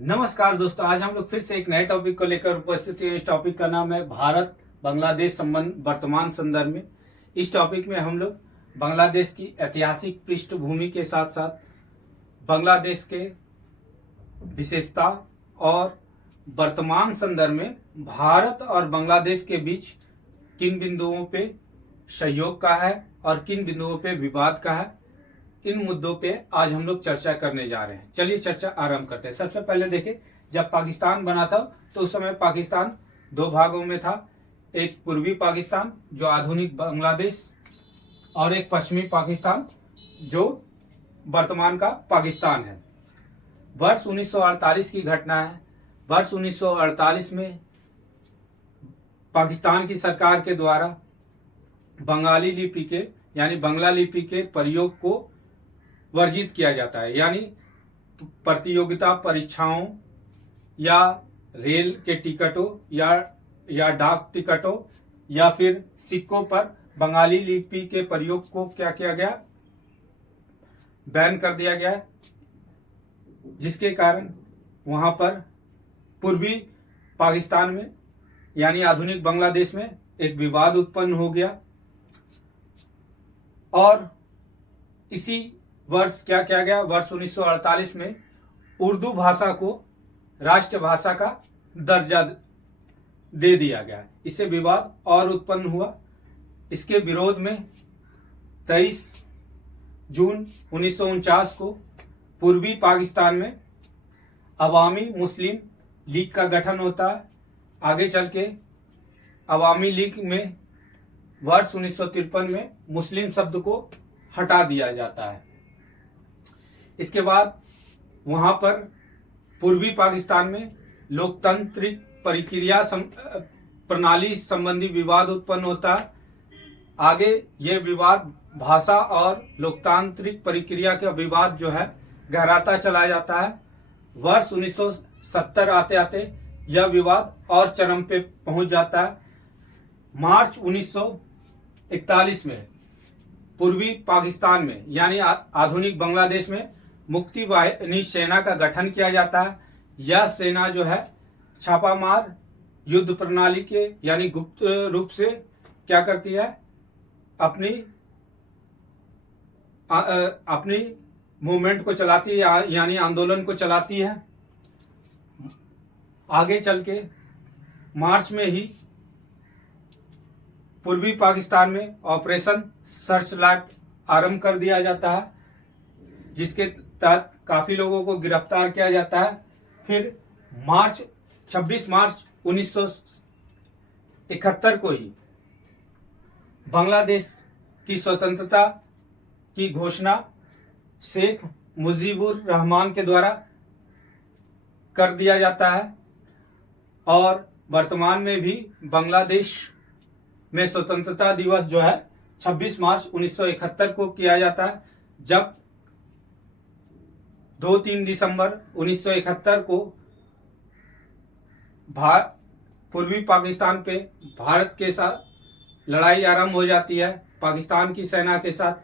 नमस्कार दोस्तों, आज हम लोग फिर से एक नए टॉपिक को लेकर उपस्थित हैं। इस टॉपिक का नाम है भारत बांग्लादेश संबंध वर्तमान संदर्भ में। इस टॉपिक में हम लोग बांग्लादेश की ऐतिहासिक पृष्ठभूमि के साथ साथ बांग्लादेश के विशेषता और वर्तमान संदर्भ में भारत और बांग्लादेश के बीच किन बिंदुओं पे सहयोग का है और किन बिंदुओं पे विवाद का है, इन मुद्दों पे आज हम लोग चर्चा करने जा रहे हैं। चलिए चर्चा आरंभ करते हैं। सबसे पहले देखें, जब पाकिस्तान बना था तो उस समय पाकिस्तान दो भागों में था। एक पूर्वी पाकिस्तान जो आधुनिक बांग्लादेश और एक पश्चिमी पाकिस्तान जो वर्तमान का पाकिस्तान है। वर्ष 1948 की घटना है। वर्ष 1948 में पाकिस्तान की सरकार के द्वारा बंगाली लिपि के यानी बांग्ला लिपि के प्रयोग को वर्जित किया जाता है। यानी प्रतियोगिता परीक्षाओं या रेल के टिकटों या डाक टिकटों या फिर सिक्कों पर बंगाली लिपि के प्रयोग को क्या किया गया, बैन कर दिया गया, जिसके कारण वहां पर पूर्वी पाकिस्तान में यानी आधुनिक बांग्लादेश में एक विवाद उत्पन्न हो गया। और इसी वर्ष क्या किया गया, वर्ष 1948 में उर्दू भाषा को राष्ट्रभाषा का दर्जा दे दिया गया। इससे विवाद और उत्पन्न हुआ। इसके विरोध में 23 जून 1949 को पूर्वी पाकिस्तान में अवामी मुस्लिम लीग का गठन होता है। आगे चल के अवामी लीग में वर्ष 1953 में मुस्लिम शब्द को हटा दिया जाता है। इसके बाद वहां पर पूर्वी पाकिस्तान में लोकतांत्रिक प्रक्रिया प्रणाली संबंधी विवाद उत्पन्न होता है। आगे ये विवाद भाषा और लोकतांत्रिक प्रक्रिया का विवाद जो है गहराता चला जाता है। वर्ष 1970 आते आते यह विवाद और चरम पे पहुंच जाता है। मार्च 1941 में पूर्वी पाकिस्तान में यानी आधुनिक बांग्लादेश में मुक्ति वाहिनी सेना का गठन किया जाता है। यह सेना जो है छापामार युद्ध प्रणाली के यानी गुप्त रूप से क्या करती है, अपनी मूवमेंट को चलाती है यानी आंदोलन को चलाती है। आगे चल के मार्च में ही पूर्वी पाकिस्तान में ऑपरेशन सर्च लाइट आरंभ कर दिया जाता है, जिसके तहत काफी लोगों को गिरफ्तार किया जाता है। फिर 26 मार्च 1971 को ही बांग्लादेश की स्वतंत्रता की घोषणा शेख मुजीबुर रहमान के द्वारा कर दिया जाता है। और वर्तमान में भी बांग्लादेश में स्वतंत्रता दिवस जो है 26 मार्च 1971 को किया जाता है, जब 2-3 दिसंबर 1971 को पूर्वी पाकिस्तान पे भारत के साथ लड़ाई आरंभ हो जाती है पाकिस्तान की सेना के साथ।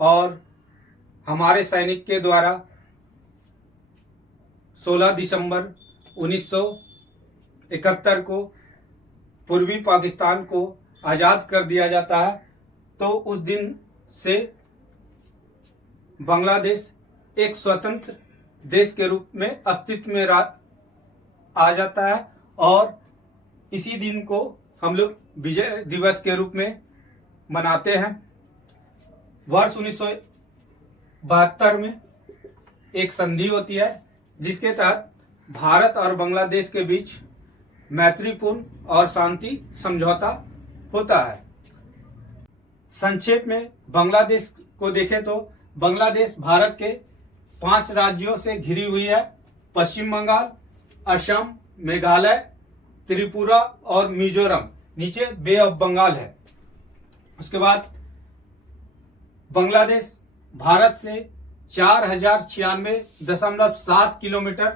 और हमारे सैनिक के द्वारा 16 दिसंबर 1971 को पूर्वी पाकिस्तान को आजाद कर दिया जाता है। तो उस दिन से बांग्लादेश एक स्वतंत्र देश के रूप में अस्तित्व में आ जाता है। और इसी दिन को हम लोग विजय दिवस के रूप में मनाते हैं। वर्ष 1972 में एक संधि होती है, जिसके तहत भारत और बांग्लादेश के बीच मैत्रीपूर्ण और शांति समझौता होता है। संक्षेप में बांग्लादेश को देखें तो बांग्लादेश भारत के 5 राज्यों से घिरी हुई है। पश्चिम बंगाल, असम, मेघालय, त्रिपुरा और मिजोरम। नीचे बे ऑफ बंगाल है। उसके बाद बांग्लादेश भारत से 4096.7 किलोमीटर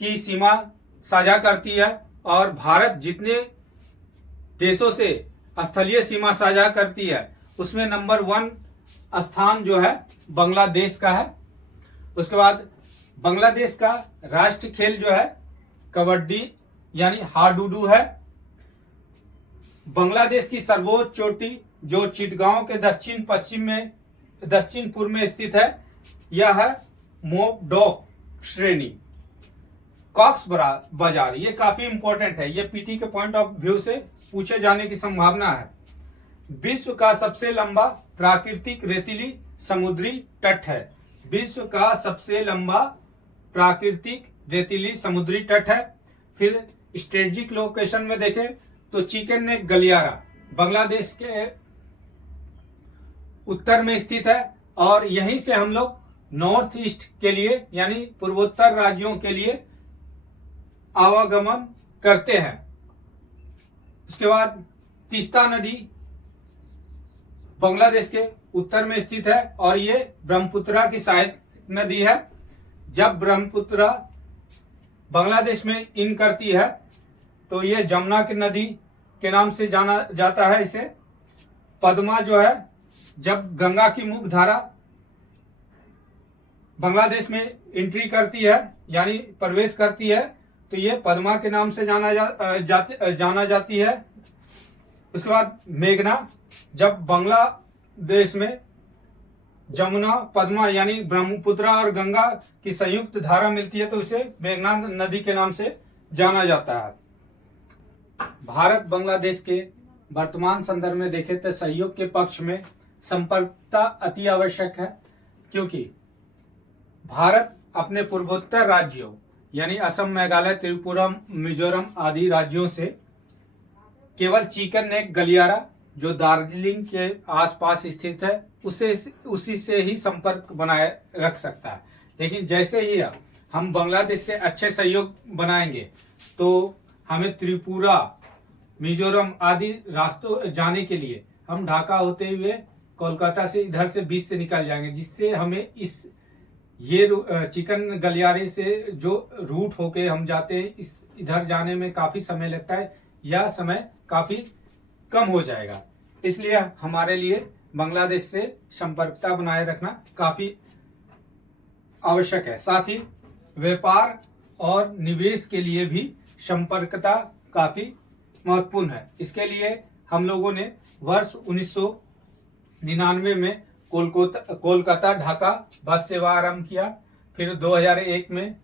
की सीमा साझा करती है। और भारत जितने देशों से स्थलीय सीमा साझा करती है उसमें नंबर 1 स्थान जो है बांग्लादेश का है। उसके बाद बांग्लादेश का राष्ट्रीय खेल जो है कबड्डी यानी हाडुडू है। बांग्लादेश की सर्वोच्च चोटी जो चिटगांव के दक्षिण पूर्व में स्थित है, यह है मोपडोक श्रेणी। कॉक्स बाजार, ये काफी इंपॉर्टेंट है, ये पीटी के पॉइंट ऑफ व्यू से पूछे जाने की संभावना है। विश्व का सबसे लंबा प्राकृतिक रेतीली समुद्री तट है। विश्व का सबसे लंबा प्राकृतिक रेतीली समुद्री तट है। फिर स्ट्रेटेजिक लोकेशन में देखें तो चिकन नेक गलियारा बांग्लादेश के उत्तर में स्थित है और यहीं से हम लोग नॉर्थ ईस्ट के लिए यानी पूर्वोत्तर राज्यों के लिए आवागमन करते हैं। उसके बाद तीस्ता नदी बांग्लादेश के उत्तर में स्थित है और ये ब्रह्मपुत्रा की सहायक नदी है। जब ब्रह्मपुत्रा बांग्लादेश में इन करती है तो ये जमुना की नदी के नाम से जाना जाता है। इसे पद्मा जो है, जब गंगा की मुख्य धारा बांग्लादेश में एंट्री करती है यानी प्रवेश करती है तो ये पद्मा के नाम से जाना जाती है। उसके बाद मेघना, जब बांग्लादेश में जमुना पद्मा यानी ब्रह्मपुत्रा और गंगा की संयुक्त धारा मिलती है तो इसे मेघना नदी के नाम से जाना जाता है। भारत बांग्लादेश के वर्तमान संदर्भ में देखें तो सहयोग के पक्ष में संपर्कता अति आवश्यक है, क्योंकि भारत अपने पूर्वोत्तर राज्यों यानी असम, मेघालय, त्रिपुरा, मिजोरम आदि राज्यों से केवल चिकन नेक गलियारा जो दार्जिलिंग के आसपास स्थित है उसी से ही संपर्क बनाए रख सकता है। लेकिन जैसे ही हम बांग्लादेश से अच्छे सहयोग बनाएंगे तो हमें त्रिपुरा, मिजोरम आदि रास्तों जाने के लिए हम ढाका होते हुए कोलकाता से इधर से बीच से निकल जाएंगे, जिससे हमें ये चिकन गलियारे से जो रूट होके हम जाते हैं इधर जाने में काफी समय लगता है, यह समय काफी कम हो जाएगा। इसलिए हमारे लिए बांग्लादेश से संपर्कता बनाए रखना काफी आवश्यक है। साथ ही व्यापार और निवेश के लिए भी संपर्कता काफी महत्वपूर्ण है। इसके लिए हम लोगों ने वर्ष 1999 में कोलकाता ढाका बस सेवा आरंभ किया। फिर 2001 में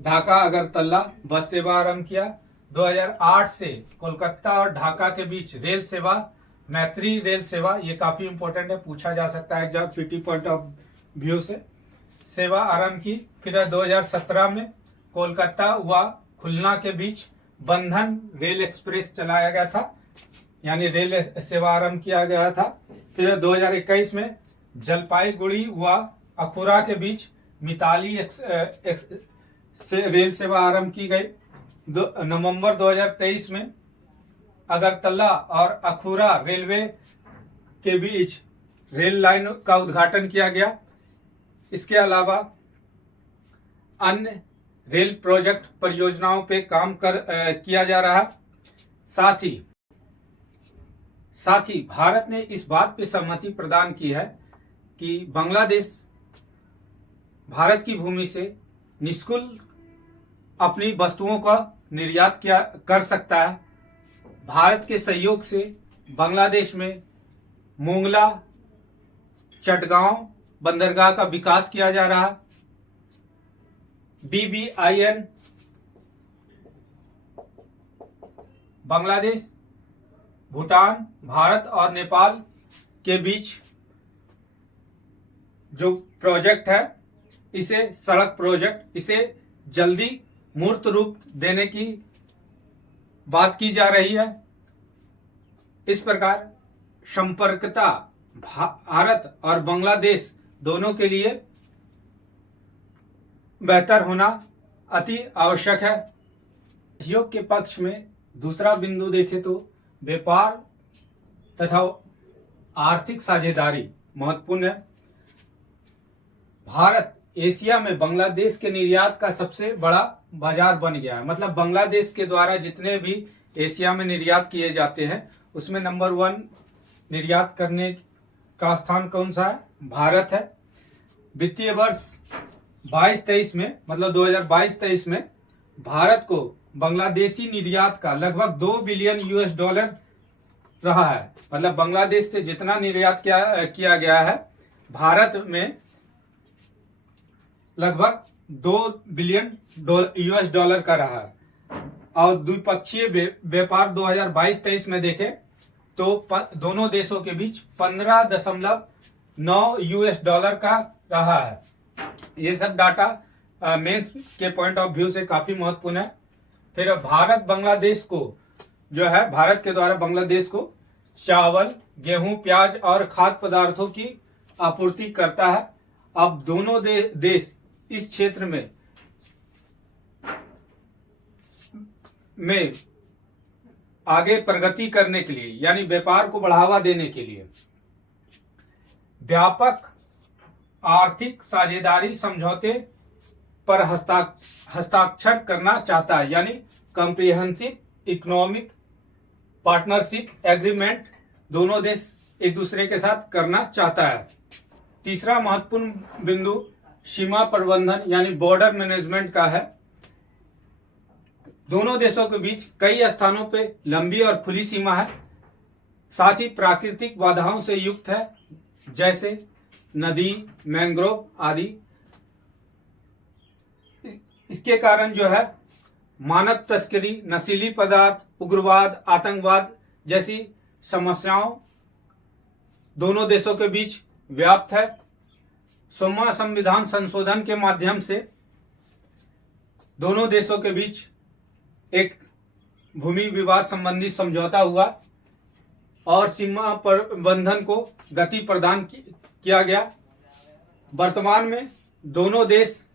ढाका अगरतला बस सेवा आरंभ किया। 2008 से कोलकाता और ढाका के बीच रेल सेवा, मैत्री रेल सेवा, ये काफी इंपॉर्टेंट है, पूछा जा सकता है जब पीटी पॉइंट ऑफ व्यू से, सेवा आरंभ की। फिर 2017 में कोलकाता व खुलना के बीच बंधन रेल एक्सप्रेस चलाया गया था यानी रेल सेवा आरंभ किया गया था। फिर 2021 में जलपाईगुड़ी व अखुरा के बीच मिताली से रेल सेवा आरंभ की गई। नवंबर 2023 में अगरतला और अखुरा रेलवे के बीच रेल लाइन का उद्घाटन किया गया। इसके अलावा अन्य रेल प्रोजेक्ट परियोजनाओं पे काम किया जा रहा। साथ ही भारत ने इस बात पे सहमति प्रदान की है कि बांग्लादेश भारत की भूमि से निःशुल्क अपनी वस्तुओं का निर्यात कर सकता है। भारत के सहयोग से बांग्लादेश में मोंगला चटगांव बंदरगाह का विकास किया जा रहा। BBIN बांग्लादेश, भूटान, भारत और नेपाल के बीच जो प्रोजेक्ट है इसे सड़क प्रोजेक्ट, इसे जल्दी मूर्त रूप देने की बात की जा रही है। इस प्रकार संपर्कता भारत और बांग्लादेश दोनों के लिए बेहतर होना अति आवश्यक है। सहयोग के पक्ष में दूसरा बिंदु देखें तो व्यापार तथा आर्थिक साझेदारी महत्वपूर्ण है। भारत एशिया में बांग्लादेश के निर्यात का सबसे बड़ा बाजार बन गया है। मतलब बांग्लादेश के द्वारा जितने भी एशिया में निर्यात किए जाते हैं उसमें नंबर 1 निर्यात करने का स्थान कौन सा है? भारत है। वित्तीय वर्ष 22-23 में, मतलब 2022-23 में भारत को बांग्लादेशी निर्यात का लगभग 2 बिलियन यूएस डॉलर रहा है। मतलब बांग्लादेश से जितना निर्यात किया गया है भारत में लगभग 2 बिलियन यूएस डॉलर का रहा है। और द्विपक्षीय व्यापार 2022-23 में देखें तो दोनों देशों के बीच 15.9 यूएस डॉलर का रहा है। ये सब डाटा मेंस के पॉइंट ऑफ व्यू से काफी महत्वपूर्ण है। फिर भारत बांग्लादेश को जो है, भारत के द्वारा बांग्लादेश को चावल, गेहूं, प्याज और खाद्य पदार्थों की आपूर्ति करता है। अब दोनों देश इस क्षेत्र में आगे प्रगति करने के लिए, यानी व्यापार को बढ़ावा देने के लिए व्यापक आर्थिक साझेदारी समझौते पर हस्ताक्षर करना चाहता है, यानी कॉम्प्रिहेंसिव इकोनॉमिक पार्टनरशिप एग्रीमेंट दोनों देश एक दूसरे के साथ करना चाहता है। तीसरा महत्वपूर्ण बिंदु सीमा प्रबंधन यानी बॉर्डर मैनेजमेंट का है। दोनों देशों के बीच कई स्थानों पे लंबी और खुली सीमा है, साथ ही प्राकृतिक बाधाओं से युक्त है, जैसे नदी, मैंग्रोव आदि। इसके कारण जो है मानव तस्करी, नशीली पदार्थ, उग्रवाद, आतंकवाद जैसी समस्याओं दोनों देशों के बीच व्याप्त है। 16वां संविधान संशोधन के माध्यम से दोनों देशों के बीच एक भूमि विवाद संबंधी समझौता हुआ और सीमा प्रबंधन को गति प्रदान किया गया। वर्तमान में दोनों देश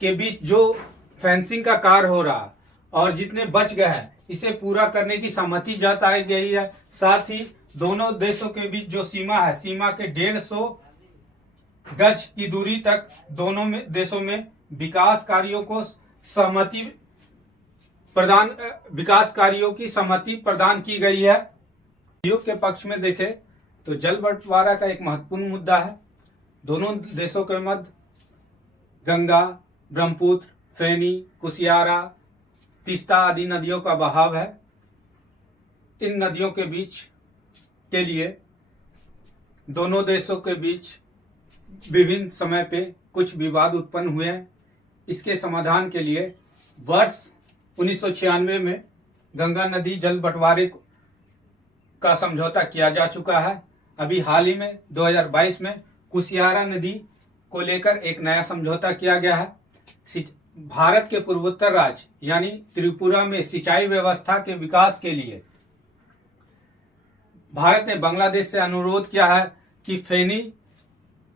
के बीच जो फेंसिंग का कार्य हो रहा और जितने बच गए हैं इसे पूरा करने की सहमति जताई गई है। साथ ही दोनों देशों के बीच जो सीमा है, सीमा के 150 गज की दूरी तक दोनों देशों में विकास कार्यों की सहमति प्रदान की गई है। सहयोग के पक्ष में देखें तो जल बंटवारा का एक महत्वपूर्ण मुद्दा है। दोनों देशों के मध्य गंगा, ब्रह्मपुत्र, फेनी, कुशियारा, तीस्ता आदि नदियों का बहाव है। इन नदियों के बीच के लिए दोनों देशों के बीच विभिन्न समय पे कुछ विवाद उत्पन्न हुए हैं। इसके समाधान के लिए वर्ष 1996 में गंगा नदी जल बंटवारे का समझौता किया जा चुका है। अभी हाल ही में 2022 में कुशियारा नदी को लेकर एक नया समझौता किया गया है। भारत के पूर्वोत्तर राज्य यानी त्रिपुरा में सिंचाई व्यवस्था के विकास के लिए भारत ने बांग्लादेश से अनुरोध किया है कि फेनी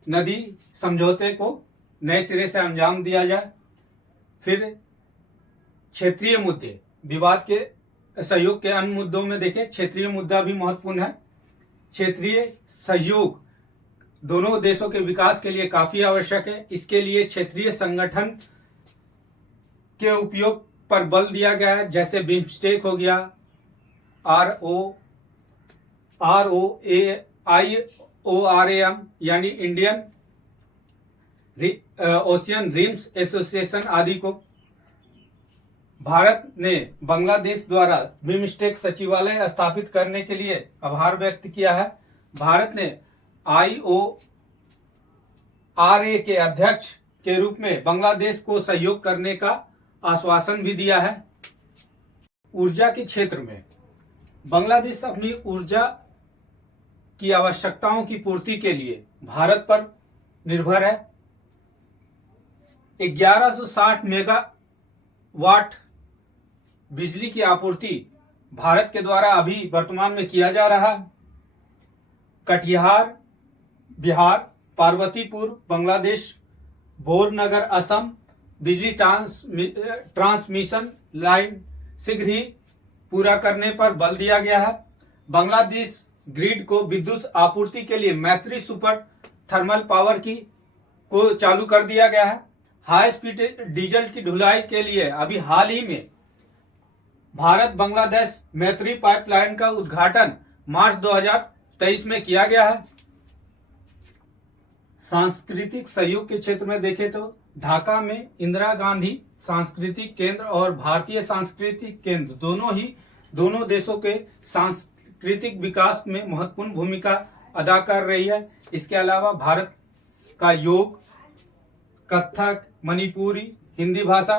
नदी समझौते को नए सिरे से अंजाम दिया जाए। फिर क्षेत्रीय मुद्दे, विवाद के सहयोग के अन्य मुद्दों में देखें, क्षेत्रीय मुद्दा भी महत्वपूर्ण है। क्षेत्रीय सहयोग दोनों देशों के विकास के लिए काफी आवश्यक है। इसके लिए क्षेत्रीय संगठन के उपयोग पर बल दिया गया है, जैसे बिम्स्टेक हो गया, ROARAM यानी इंडियन ओशियन रिम्स एसोसिएशन आदि को। भारत ने बांग्लादेश द्वारा बिम्स्टेक सचिवालय स्थापित करने के लिए आभार व्यक्त किया है। भारत ने IORA के अध्यक्ष के रूप में बांग्लादेश को सहयोग करने का आश्वासन भी दिया है। ऊर्जा के क्षेत्र में बांग्लादेश अपनी ऊर्जा की आवश्यकताओं की पूर्ति के लिए भारत पर निर्भर है। 1160 मेगावाट बिजली की आपूर्ति भारत के द्वारा अभी वर्तमान में किया जा रहा है। कटिहार बिहार, पार्वतीपुर बांग्लादेश, बोरनगर असम बिजली ट्रांसमिशन लाइन शीघ्र ही पूरा करने पर बल दिया गया है। बांग्लादेश ग्रिड को विद्युत आपूर्ति के लिए मैत्री सुपर थर्मल पावर को चालू कर दिया गया है। हाई स्पीड डीजल की ढुलाई के लिए अभी हाल ही में भारत बांग्लादेश मैत्री पाइपलाइन का उद्घाटन मार्च 2023 में किया गया है। सांस्कृतिक सहयोग के क्षेत्र में देखें तो ढाका में इंदिरा गांधी सांस्कृतिक केंद्र और भारतीय सांस्कृतिक केंद्र दोनों देशों के सांस्कृतिक विकास में महत्वपूर्ण भूमिका अदा कर रही है। इसके अलावा भारत का योग, कथक, मणिपुरी, हिंदी भाषा,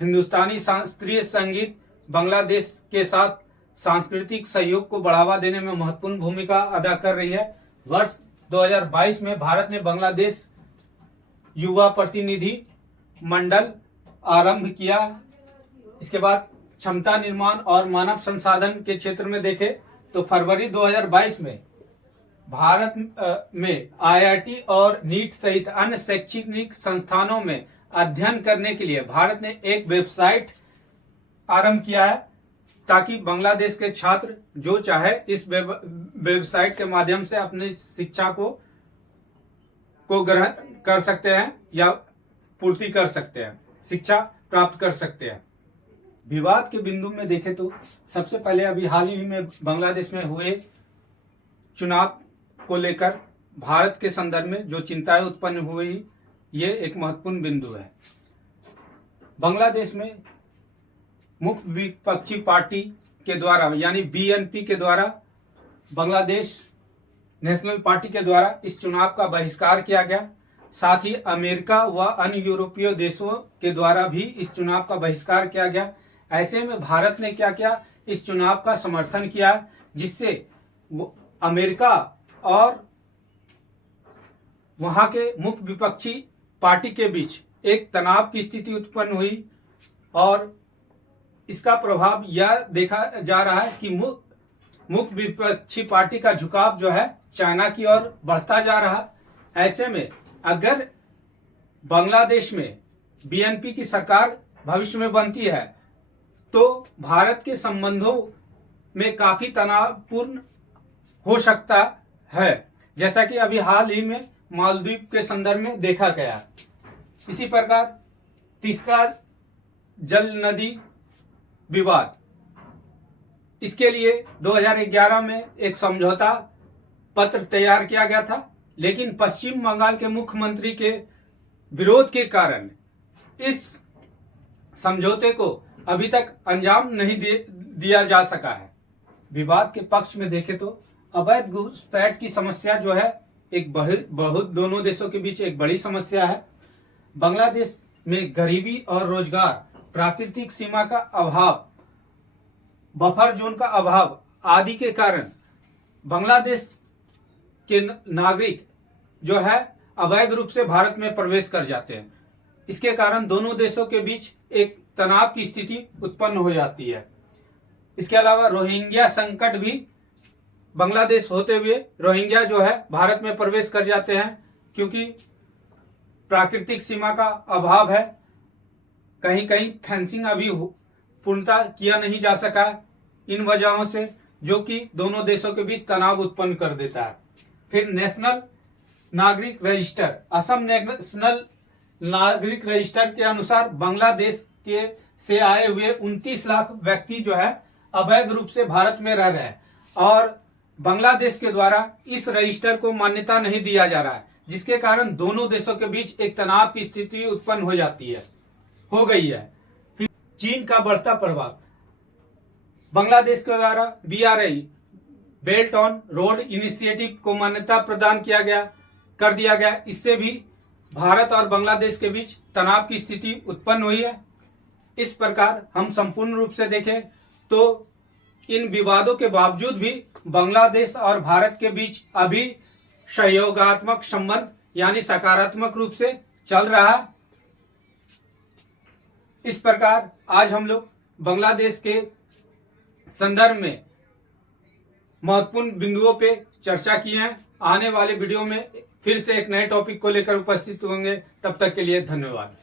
हिंदुस्तानी शास्त्रीय संगीत बांग्लादेश के साथ सांस्कृतिक सहयोग को बढ़ावा देने में महत्वपूर्ण भूमिका अदा कर रही है। वर्ष 2022 में भारत ने बांग्लादेश युवा प्रतिनिधि मंडल आरंभ किया। इसके बाद क्षमता निर्माण और मानव संसाधन के क्षेत्र में देखें तो फरवरी 2022 में भारत में आईआईटी और नीट सहित अन्य शैक्षणिक संस्थानों में अध्ययन करने के लिए भारत ने एक वेबसाइट आरंभ किया है, ताकि बांग्लादेश के छात्र जो चाहे इस वेबसाइट के माध्यम से अपनी शिक्षा को ग्रहण कर सकते हैं या पूर्ति कर सकते हैं, शिक्षा प्राप्त कर सकते हैं। विवाद के बिंदु में देखें तो सबसे पहले अभी हाल ही में बांग्लादेश में हुए चुनाव को लेकर भारत के संदर्भ में जो चिंताएं उत्पन्न हुई, ये एक महत्वपूर्ण बिंदु है। बांग्लादेश में मुख्य विपक्षी पार्टी के द्वारा यानी बीएनपी के द्वारा, बांग्लादेश नेशनल पार्टी के द्वारा इस चुनाव का बहिष्कार किया गया। साथ ही अमेरिका व अन्य यूरोपीय देशों के द्वारा भी इस चुनाव का बहिष्कार किया गया। ऐसे में भारत ने क्या किया, इस चुनाव का समर्थन किया, जिससे अमेरिका और वहां के मुख्य विपक्षी पार्टी के बीच एक तनाव की स्थिति उत्पन्न हुई और इसका प्रभाव यह देखा जा रहा है कि मुख्य विपक्षी पार्टी का झुकाव जो है चाइना की ओर बढ़ता जा रहा। ऐसे में अगर बांग्लादेश में बीएनपी की सरकार भविष्य में बनती है तो भारत के संबंधों में काफी तनावपूर्ण हो सकता है, जैसा कि अभी हाल ही में मालदीव के संदर्भ में देखा गया। इसी प्रकार तीसरा जल नदी विवाद, इसके लिए 2011 में एक समझौता पत्र तैयार किया गया था, लेकिन पश्चिम बंगाल के मुख्यमंत्री के विरोध के कारण इस समझौते को अभी तक अंजाम नहीं दिया जा सका है। विवाद के पक्ष में देखें तो अवैध घुसपैठ की समस्या जो है एक बहुत दोनों देशों के बीच एक बड़ी समस्या है। बांग्लादेश में गरीबी और रोजगार, प्राकृतिक सीमा का अभाव, बफर जोन का अभाव आदि के कारण बांग्लादेश के नागरिक जो है अवैध रूप से भारत में प्रवेश कर जाते हैं। इसके कारण दोनों देशों के बीच एक तनाव की स्थिति उत्पन्न हो जाती है। इसके अलावा रोहिंग्या संकट भी बांग्लादेश होते हुए रोहिंग्या जो है भारत में प्रवेश कर जाते हैं, क्योंकि प्राकृतिक सीमा का अभाव है, कहीं कहीं फेंसिंग अभी पूर्णतः किया नहीं जा सका। इन वजहों से जो कि दोनों देशों के बीच तनाव उत्पन्न कर देता है। फिर नेशनल नागरिक रजिस्टर, असम नेशनल नागरिक रजिस्टर के अनुसार बांग्लादेश के से आए हुए 29 लाख व्यक्ति जो है अवैध रूप से भारत में रह रहे हैं और बांग्लादेश के द्वारा इस रजिस्टर को मान्यता नहीं दिया जा रहा है, जिसके कारण दोनों देशों के बीच एक तनाव की स्थिति उत्पन्न हो गई है। फिर चीन का बढ़ता प्रभाव, बांग्लादेश के द्वारा BRI belt on road initiative को मान्यता प्रदान कर दिया गया। इससे भी भारत और बांग्लादेश के बीच तनाव की स्थिति उत्पन्न हुई है। इस प्रकार हम संपूर्ण रूप से देखें तो इन विवादों के बावजूद भी बांग्लादेश और भारत के बीच अभी सहयोगात्मक संबंध यानी सकारात्मक रूप से चल रहा है। इस प्रकार आज हम लोग बांग्लादेश के संदर्भ में महत्वपूर्ण बिंदुओं पे चर्चा की है। आने वाले वीडियो में फिर से एक नए टॉपिक को लेकर उपस्थित होंगे। तब तक के लिए धन्यवाद।